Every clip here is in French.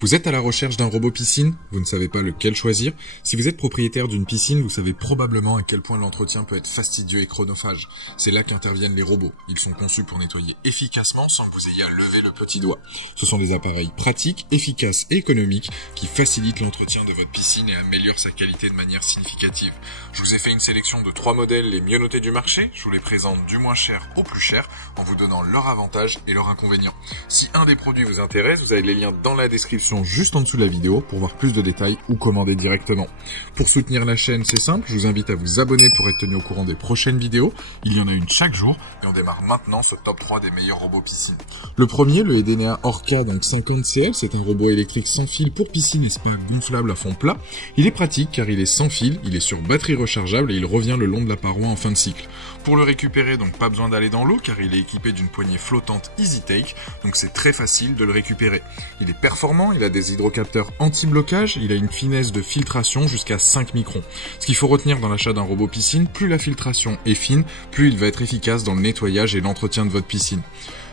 Vous êtes à la recherche d'un robot piscine? Vous ne savez pas lequel choisir? Si vous êtes propriétaire d'une piscine, vous savez probablement à quel point l'entretien peut être fastidieux et chronophage. C'est là qu'interviennent les robots. Ils sont conçus pour nettoyer efficacement sans que vous ayez à lever le petit doigt. Ce sont des appareils pratiques, efficaces et économiques qui facilitent l'entretien de votre piscine et améliorent sa qualité de manière significative. Je vous ai fait une sélection de 3 modèles les mieux notés du marché. Je vous les présente du moins cher au plus cher en vous donnant leurs avantages et leurs inconvénients. Si un des produits vous intéresse, vous avez les liens dans la description juste en dessous de la vidéo pour voir plus de détails ou commander directement. Pour soutenir la chaîne, c'est simple, je vous invite à vous abonner pour être tenu au courant des prochaines vidéos. Il y en a une chaque jour et on démarre maintenant ce top 3 des meilleurs robots piscine. Le premier, le Edenea Orca, donc 50 CL, c'est un robot électrique sans fil pour piscine et spa gonflable à fond plat. Il est pratique car il est sans fil, il est sur batterie rechargeable et il revient le long de la paroi en fin de cycle. Pour le récupérer, donc pas besoin d'aller dans l'eau car il est équipé d'une poignée flottante Easy Take, donc c'est très facile de le récupérer. Il est performant, il a des hydrocapteurs anti-blocage, il a une finesse de filtration jusqu'à 5 microns. Ce qu'il faut retenir dans l'achat d'un robot piscine, plus la filtration est fine, plus il va être efficace dans le nettoyage et l'entretien de votre piscine.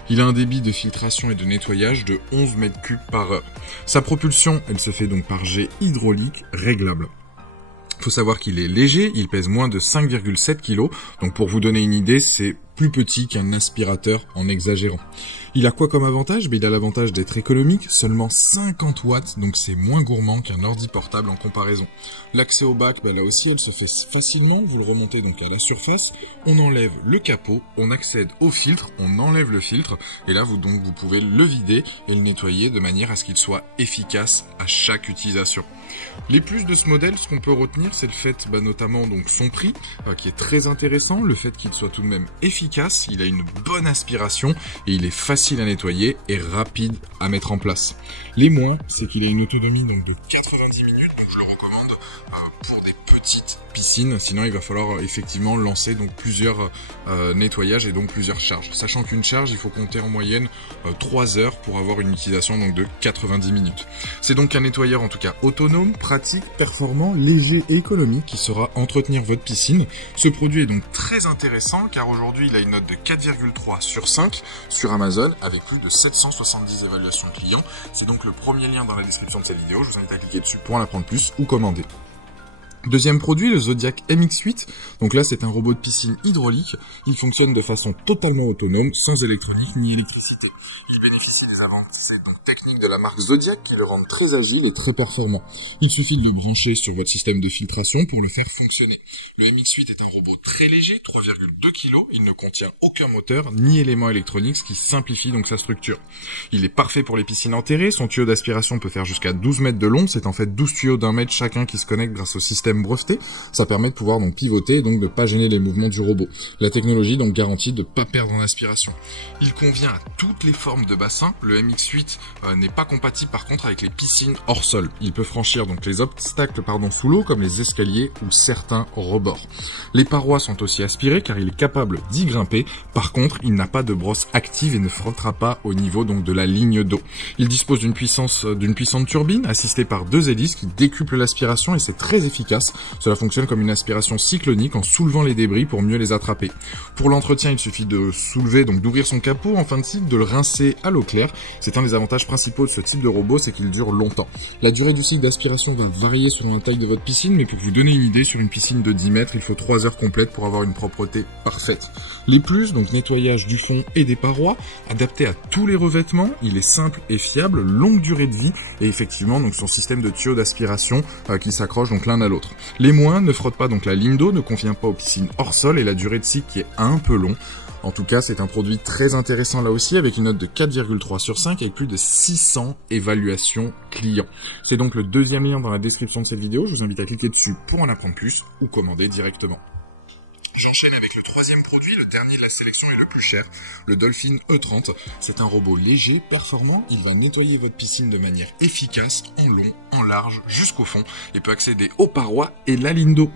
Il a un débit de filtration et de nettoyage de 11 mètres cubes par heure. Sa propulsion, elle se fait donc par jet hydraulique réglable. Faut savoir qu'il est léger, il pèse moins de 5,7 kg, donc pour vous donner une idée, c'est plus petit qu'un aspirateur en exagérant. Il a quoi comme avantage? Il a l'avantage d'être économique, seulement 50 watts, donc c'est moins gourmand qu'un ordi portable en comparaison. L'accès au bac, là aussi, elle se fait facilement, vous le remontez donc à la surface, on enlève le capot, on accède au filtre, on enlève le filtre, et là vous pouvez le vider et le nettoyer de manière à ce qu'il soit efficace à chaque utilisation. Les plus de ce modèle, ce qu'on peut retenir, c'est le fait notamment donc son prix, qui est très intéressant, le fait qu'il soit tout de même efficace, il a une bonne aspiration et il est facile à nettoyer et rapide à mettre en place. Les moins, c'est qu'il a une autonomie donc de 90 minutes, donc je le recommande pour des petites piscines, sinon il va falloir effectivement lancer donc plusieurs nettoyages et donc plusieurs charges. Sachant qu'une charge, il faut compter en moyenne 3 heures pour avoir une utilisation donc de 90 minutes. C'est donc un nettoyeur en tout cas autonome, pratique, performant, léger et économique qui saura entretenir votre piscine. Ce produit est donc très intéressant car aujourd'hui il a une note de 4,3 sur 5 sur Amazon avec plus de 770 évaluations clients. C'est donc le premier lien dans la description de cette vidéo, je vous invite à cliquer dessus pour en apprendre plus ou commander. Deuxième produit, le Zodiac MX8. Donc là, c'est un robot de piscine hydraulique. Il fonctionne de façon totalement autonome, sans électronique ni électricité. Il bénéficie des avancées techniques de la marque Zodiac qui le rendent très agile et très performant. Il suffit de le brancher sur votre système de filtration pour le faire fonctionner. Le MX8 est un robot très léger, 3,2 kg. Il ne contient aucun moteur ni élément électronique, ce qui simplifie donc sa structure. Il est parfait pour les piscines enterrées. Son tuyau d'aspiration peut faire jusqu'à 12 mètres de long. C'est en fait 12 tuyaux d'1 mètre chacun qui se connectent grâce au système breveté. Ça permet de pouvoir donc pivoter et donc de pas gêner les mouvements du robot. La technologie donc garantit de pas perdre en aspiration. Il convient à toutes les formes de bassin. Le MX8 n'est pas compatible par contre avec les piscines hors sol. Il peut franchir donc les obstacles sous l'eau comme les escaliers ou certains rebords. Les parois sont aussi aspirées car il est capable d'y grimper. Par contre, il n'a pas de brosse active et ne frottera pas au niveau donc de la ligne d'eau. Il dispose d'une puissante turbine assistée par 2 hélices qui décuplent l'aspiration et c'est très efficace. Cela fonctionne comme une aspiration cyclonique en soulevant les débris pour mieux les attraper. Pour l'entretien, il suffit de soulever, donc d'ouvrir son capot en fin de cycle, de le rincer à l'eau claire. C'est un des avantages principaux de ce type de robot, c'est qu'il dure longtemps. La durée du cycle d'aspiration va varier selon la taille de votre piscine, mais pour vous donner une idée, sur une piscine de 10 mètres, il faut 3 heures complètes pour avoir une propreté parfaite. Les plus, donc nettoyage du fond et des parois, adapté à tous les revêtements, il est simple et fiable, longue durée de vie, et effectivement donc son système de tuyaux d'aspiration qui s'accroche donc l'un à l'autre. Les moins ne frottent pas donc la ligne d'eau, ne convient pas aux piscines hors sol et la durée de cycle qui est un peu long. En tout cas, c'est un produit très intéressant là aussi avec une note de 4,3 sur 5 avec plus de 600 évaluations clients. C'est donc le deuxième lien dans la description de cette vidéo. Je vous invite à cliquer dessus pour en apprendre plus ou commander directement. J'enchaîne avec le troisième produit, le dernier de la sélection et le plus cher, le Dolphin E30. C'est un robot léger, performant, il va nettoyer votre piscine de manière efficace, en long, en large, jusqu'au fond, et peut accéder aux parois et la ligne d'eau.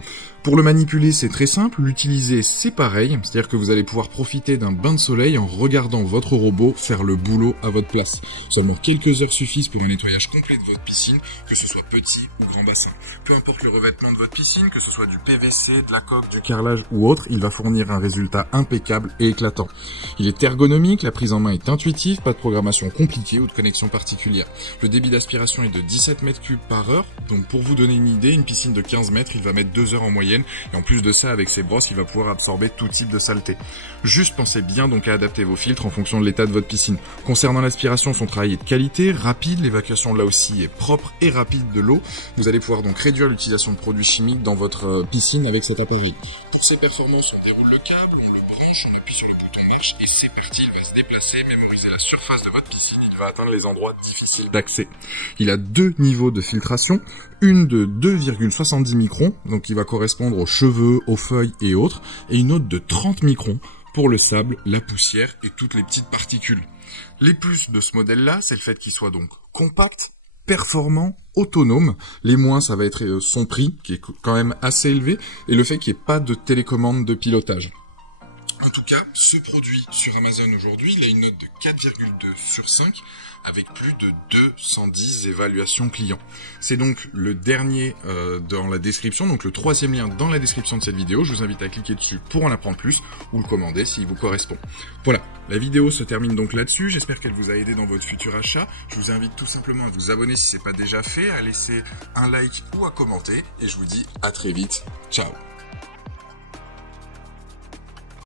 Pour le manipuler, c'est très simple. L'utiliser, c'est pareil. C'est-à-dire que vous allez pouvoir profiter d'un bain de soleil en regardant votre robot faire le boulot à votre place. Seulement quelques heures suffisent pour un nettoyage complet de votre piscine, que ce soit petit ou grand bassin. Peu importe le revêtement de votre piscine, que ce soit du PVC, de la coque, du carrelage ou autre, il va fournir un résultat impeccable et éclatant. Il est ergonomique, la prise en main est intuitive, pas de programmation compliquée ou de connexion particulière. Le débit d'aspiration est de 17 mètres cubes par heure. Donc pour vous donner une idée, une piscine de 15 mètres, il va mettre 2 heures en moyenne. Et en plus de ça, avec ses brosses, il va pouvoir absorber tout type de saleté. Juste pensez bien donc à adapter vos filtres en fonction de l'état de votre piscine. Concernant l'aspiration, son travail est de qualité, rapide, l'évacuation là aussi est propre et rapide de l'eau. Vous allez pouvoir donc réduire l'utilisation de produits chimiques dans votre piscine avec cet appareil. Pour ses performances, on déroule le câble, on le branche, on appuie sur le bouton marche et c'est parti, il va se déplacer, mémoriser la surface de votre piscine, il va atteindre les endroits difficiles d'accès. Il a 2 niveaux de filtration, une de 2,70 microns, donc qui va correspondre aux cheveux, aux feuilles et autres, et une autre de 30 microns pour le sable, la poussière et toutes les petites particules. Les plus de ce modèle-là, c'est le fait qu'il soit donc compact, performant, autonome. Les moins, ça va être son prix, qui est quand même assez élevé, et le fait qu'il n'y ait pas de télécommande de pilotage. En tout cas, ce produit sur Amazon aujourd'hui, il a une note de 4,2 sur 5 avec plus de 210 évaluations clients. C'est donc le dernier dans la description, donc le 3e lien dans la description de cette vidéo. Je vous invite à cliquer dessus pour en apprendre plus ou le commander s'il vous correspond. Voilà, la vidéo se termine donc là-dessus. J'espère qu'elle vous a aidé dans votre futur achat. Je vous invite tout simplement à vous abonner si ce n'est pas déjà fait, à laisser un like ou à commenter. Et je vous dis à très vite. Ciao.